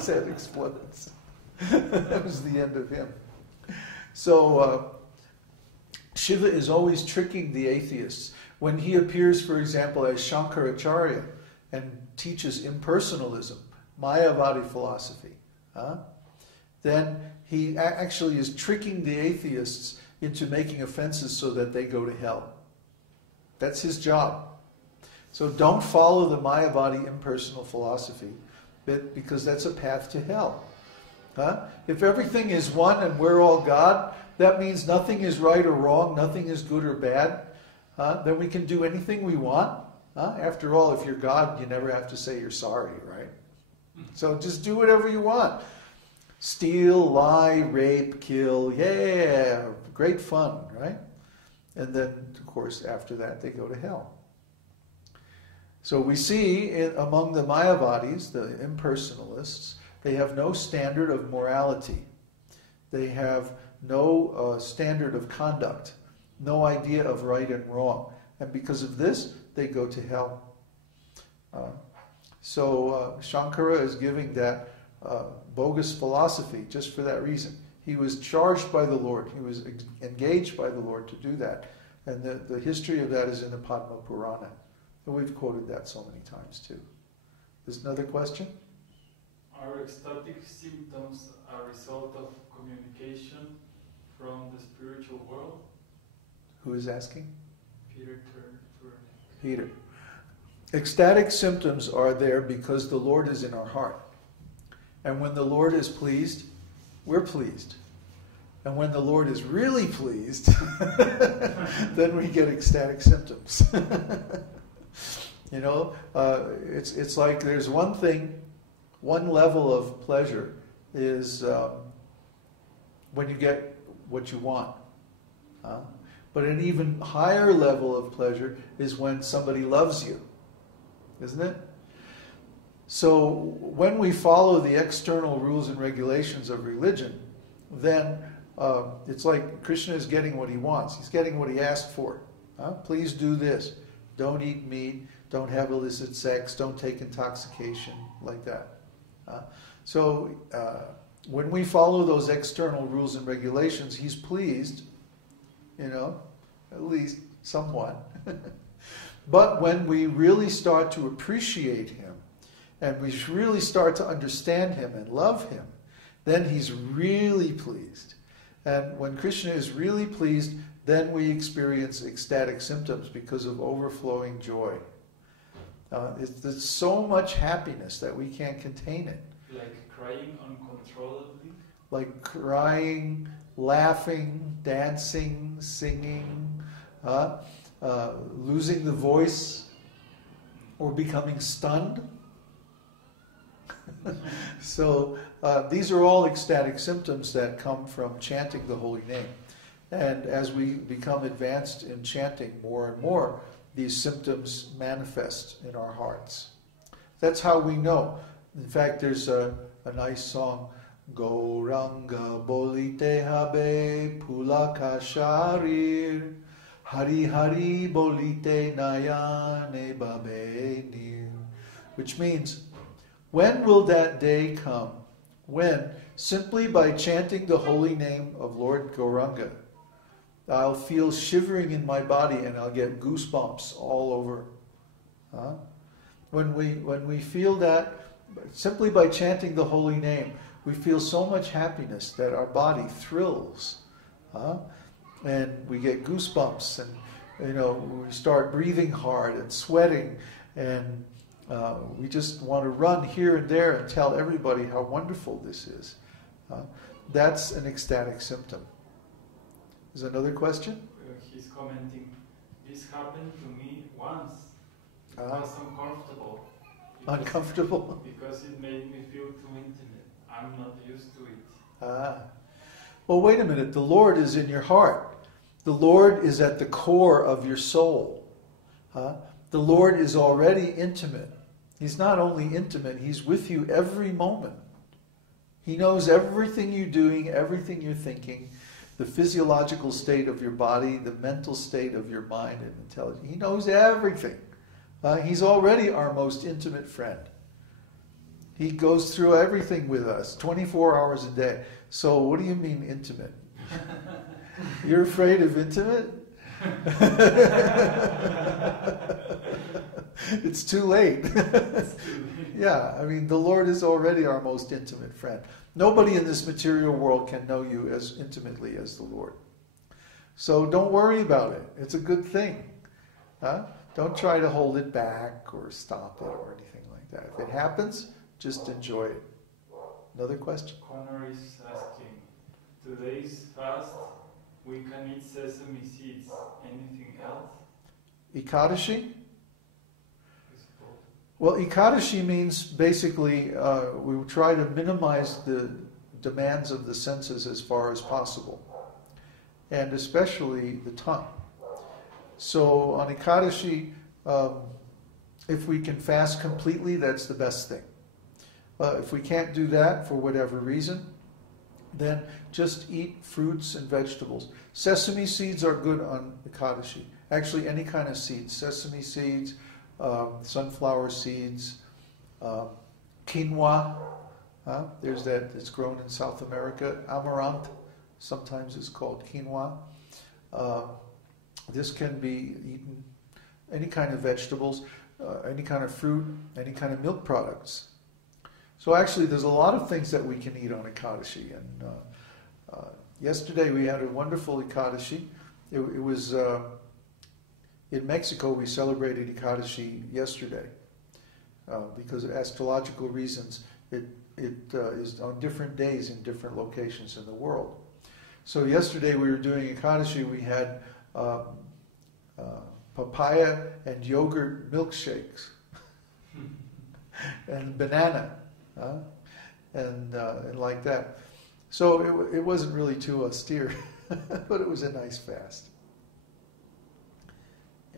his head explodes. That was the end of him. So Shiva is always tricking the atheists. When he appears, for example, as Shankaracharya and teaches impersonalism, Mayavadi philosophy, then he actually is tricking the atheists into making offenses so that they go to hell. That's his job. So don't follow the Mayavadi impersonal philosophy, because that's a path to hell. If everything is one and we're all God, that means nothing is right or wrong, nothing is good or bad. Then we can do anything we want. After all, if you're God, you never have to say you're sorry, right? So just do whatever you want. Steal, lie, rape, kill, yeah, great fun, right? And then, of course, after that, they go to hell. So we see among the Mayavadis, the impersonalists, they have no standard of morality. They have no standard of conduct, no idea of right and wrong. And because of this, they go to hell. So Shankara is giving that bogus philosophy just for that reason. He was charged by the Lord. He was engaged by the Lord to do that. And the history of that is in the Padma Purana. And we've quoted that so many times too. There's another question? Are ecstatic symptoms a result of communication from the spiritual world? Who is asking? Peter. Peter. Ecstatic symptoms are there because the Lord is in our heart. And when the Lord is pleased, we're pleased. And when the Lord is really pleased, then we get ecstatic symptoms. You know, it's like there's one thing, one level of pleasure is when you get what you want. But an even higher level of pleasure is when somebody loves you, isn't it? So when we follow the external rules and regulations of religion, then it's like Krishna is getting what he wants. He's getting what he asked for. Please do this. Don't eat meat. Don't have illicit sex. Don't take intoxication, like that. So when we follow those external rules and regulations, he's pleased, you know, at least somewhat. But when we really start to appreciate him, and we really start to understand him and love him, then he's really pleased. And when Krishna is really pleased, then we experience ecstatic symptoms because of overflowing joy. There's so much happiness that we can't contain it. Like crying uncontrollably? Like crying, laughing, dancing, singing, losing the voice, or becoming stunned. So these are all ecstatic symptoms that come from chanting the holy name. And as we become advanced in chanting more and more, these symptoms manifest in our hearts. That's how we know. In fact, there's a nice song, Gauranga bolite habe pulaka sharir, Hari Hari bolite nayane babe nir, which means, when will that day come when, simply by chanting the holy name of Lord Gauranga, I'll feel shivering in my body and I'll get goosebumps all over? When we feel that, simply by chanting the holy name, we feel so much happiness that our body thrills. And we get goosebumps, and you know, we start breathing hard and sweating, and we just want to run here and there and tell everybody how wonderful this is. That's an ecstatic symptom. Is there another question? He's commenting, this happened to me once. It was uncomfortable. Uncomfortable? Because it made me feel too intimate. I'm not used to it. Well, wait a minute. The Lord is in your heart. The Lord is at the core of your soul. The Lord is already intimate. He's not only intimate, he's with you every moment. He knows everything you're doing, everything you're thinking, the physiological state of your body, the mental state of your mind and intelligence. He knows everything. He's already our most intimate friend. He goes through everything with us, 24 hours a day. So what do you mean intimate? You're afraid of intimate? It's too late. Yeah, I mean, the Lord is already our most intimate friend. Nobody in this material world can know you as intimately as the Lord. So don't worry about it. It's a good thing. Huh? Don't try to hold it back or stop it or anything like that. If it happens, just enjoy it. Another question? Connor is asking, today's fast, we can eat sesame seeds. Anything else? Ekadashi? Well, Ekadashi means basically we try to minimize the demands of the senses as far as possible, and especially the tongue. So on Ekadashi, if we can fast completely, that's the best thing. If we can't do that for whatever reason, then just eat fruits and vegetables. Sesame seeds are good on Ekadashi. Actually, any kind of seeds. Sesame seeds, sunflower seeds, quinoa. There's that that's grown in South America. Amaranth, sometimes it's called quinoa. This can be eaten. Any kind of vegetables, any kind of fruit, any kind of milk products. So actually, there's a lot of things that we can eat on Ekadashi. And yesterday we had a wonderful Ekadashi. It was in Mexico. We celebrated Ekadashi yesterday because of astrological reasons. It is on different days in different locations in the world. So yesterday we were doing Ekadashi. We had papaya and yogurt milkshakes and banana. And like that. So it wasn't really too austere, but it was a nice fast.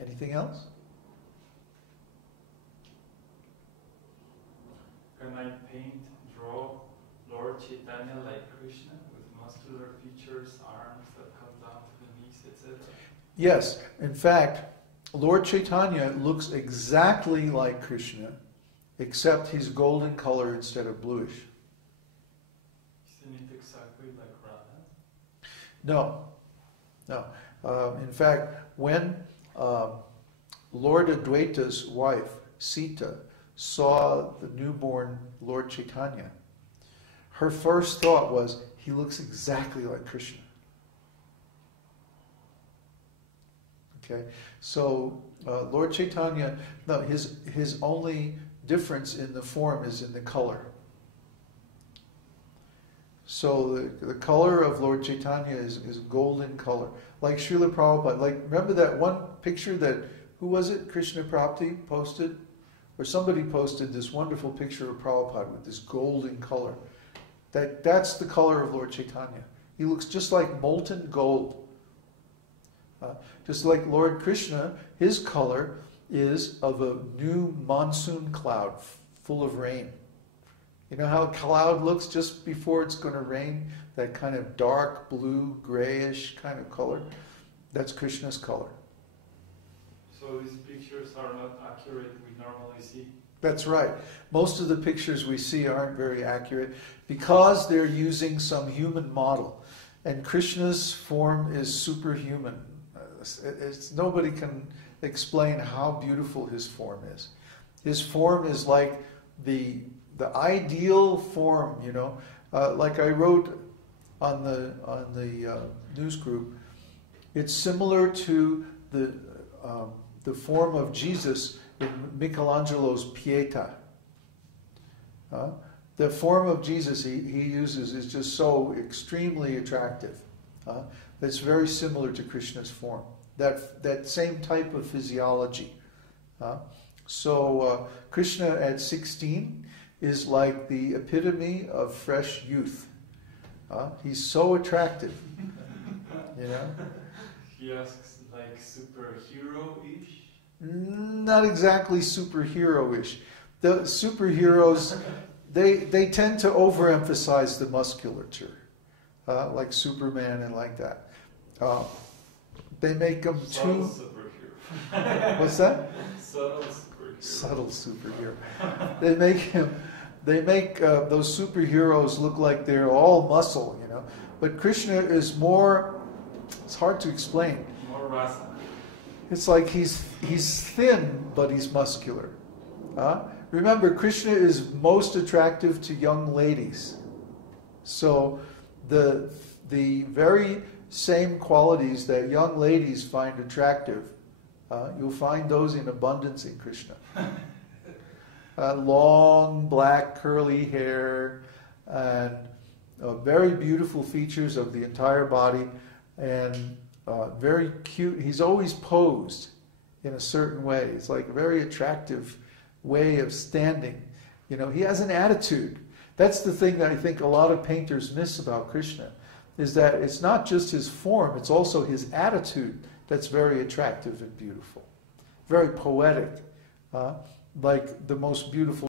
Anything else? Can I draw Lord Chaitanya like Krishna with muscular features, arms that come down to the knees, etc.? Yes. In fact, Lord Chaitanya looks exactly like Krishna, except he's golden color instead of bluish. Isn't it exactly like Radha? No. In fact, when Lord Adwaita's wife, Sita, saw the newborn Lord Chaitanya, her first thought was, he looks exactly like Krishna. Okay, so Lord Chaitanya, no, his only difference in the form is in the color. So the color of Lord Chaitanya is golden color. Like Srila Prabhupada, remember that one picture that, who was it, Krishna Prapti posted? Or somebody posted this wonderful picture of Prabhupada with this golden color. That's the color of Lord Chaitanya. He looks just like molten gold. Just like Lord Krishna, his color is of a new monsoon cloud full of rain. You know how a cloud looks just before it's going to rain? That kind of dark blue, grayish kind of color. That's Krishna's color. So these pictures are not accurate we normally see? That's right. Most of the pictures we see aren't very accurate because they're using some human model. And Krishna's form is superhuman. Nobody can explain how beautiful his form is. His form is like the ideal form, you know. Like I wrote on the news group, it's similar to the form of Jesus in Michelangelo's Pietà. The form of Jesus he uses is just so extremely attractive. It's very similar to Krishna's form. That same type of physiology. So Krishna at 16 is like the epitome of fresh youth. He's so attractive. You know? He asks like superhero-ish? Not exactly superhero-ish. The superheroes, they tend to overemphasize the musculature, like Superman and like that. They make them Subtle too... superhero. What's that? Subtle superhero. Subtle superhero. They make him they make those superheroes look like they're all muscle, you know. But Krishna is more, it's hard to explain. More rasa. It's like he's thin, but he's muscular. Remember, Krishna is most attractive to young ladies. So the very same qualities that young ladies find attractive, you'll find those in abundance in Krishna. Long, black, curly hair, and very beautiful features of the entire body, and very cute. He's always posed in a certain way. It's like a very attractive way of standing. You know, he has an attitude. That's the thing that I think a lot of painters miss about Krishna, is that it's not just his form, it's also his attitude that's very attractive and beautiful. Very poetic. Like the most beautiful